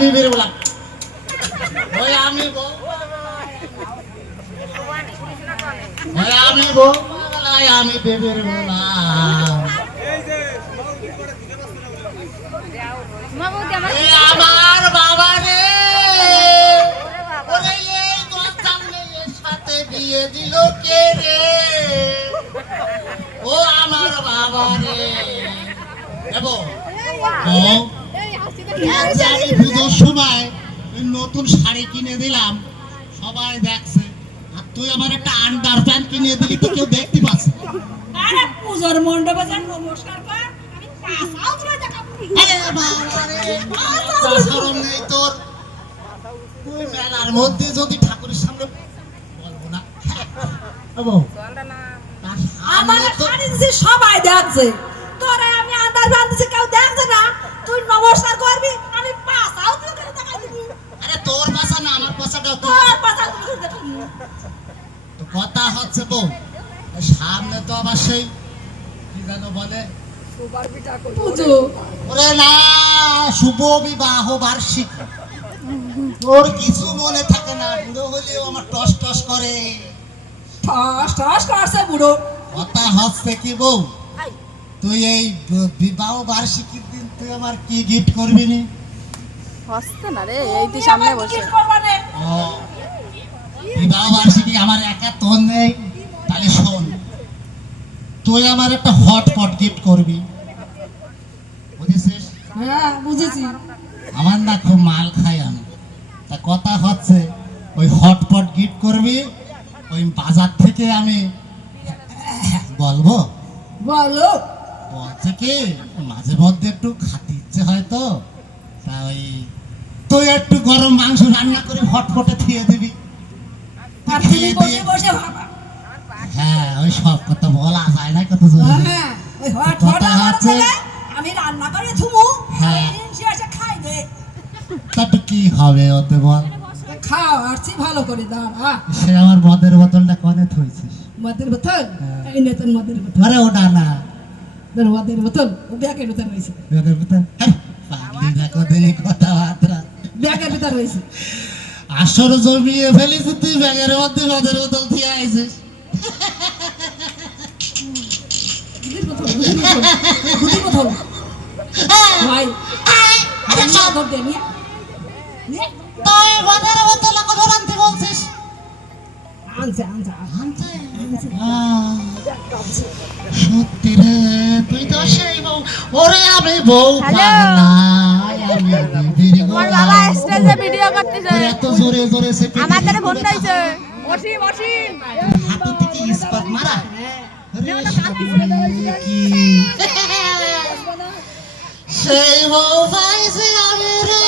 বিবির বলা ওই আমি বউ। আমি আমি বিবির বলা আমার বাবা রে। ওরে এই সাথে বিয়ে দিল কে রে? ও আমার বাবা রে। আমি পুজোর সময় নতুন শাড়ি কিনে দিলাম সবাই দেখছে। আর তুই আমার একটা আন্ডার প্যান্ট কিনে দিলি তো কেউ দেখতে পাচ্ছে আরে পুজোর মণ্ডপে যান নমস্কার কর আমি পাঁচ আউট দেখাবো। আরে বাবা রে, শরম নেই তোর। তুই মেলার মধ্যে যদি ঠাকুরের সামনে বলব না বাবু, আমার শাড়ি সবাই দেখছে তোরে আমি আন্দাজ বাঁধছি কেউ দেখছে না তুই নমস্কার করবি আমি পাঁচ আউট করে দেখাই দিবি আরে তোর পাশা না আমার পাশাটাও তো তোর পাঁচ আউট করে দেখাবি তো কথা হচ্ছে ওই সামনে তো আবার সেই কি যেন বলে? ওরে না শুভ বিবাহ বার্ষিক। তোর কিছু মনে থাকে না বুড়ো হলেও আমার টস টস করে। ঠস ঠস করছে বুড়ো। কথা হচ্ছে কি বউ? তুই এই বিবাহ বার্ষিকীর দিন তুই আমার কি গিফট করবি নি? রে এই তুই সামনে বসে? ও। বিবাহ বার্ষিকী আমার একা তোর নেই তাহলে শোন। তুই আমার একটা হটপট গিফট করবি। বুঝেছিস? হ্যাঁ বুঝেছি। আমার না খুব মাল খাই আমি। তা কথা হচ্ছে ওই হটপট গিফট করবি ওই বাজার থেকে আমি বলব? বলো। বলছে কি মাঝে মধ্যে একটু খাতে ইচ্ছে হয় তো। তা ওই তুই একটু গরম মাংস রান্না করে হটপটে খেয়ে দিবি। দিয়ে- হ্যাঁ ওই সব কথা বলা যায় না কত হ্যাঁ ওই হট হট আমার ছেলে, আমি রান্না করে থুমু হ্যাঁ। সে এসে খাই দে। তাতে কি হবে ওতে বল? খাও আসছি ভালো করে দাঁড়া। সে আমার মদের বোতলটা কনে থইছিস? মদের বোতল। এই নেতন মদের বোতল। আরে ওটা না। তোর মদের বোতল? ও ব্যাগের ভিতর রয়েছে। বোতল হ্যাঁ, পাগলি দেখো দিনই কথাবার্তা। ব্যাগের ভিতর রয়েছে। আসর জমিয়ে ফেলিস তুই ব্যাগের মধ্যে মদের বোতল দিয়ে আইছিস। সত্যি রে তুই তো সেই বউ। ওরে আমি বউ। পাগলা আমি এত জোরে জোরে সে আমাদের ফোন দিয়েছে অসীম থেকে ইস্পাত মারা সেই বউ পাইছি আমি রে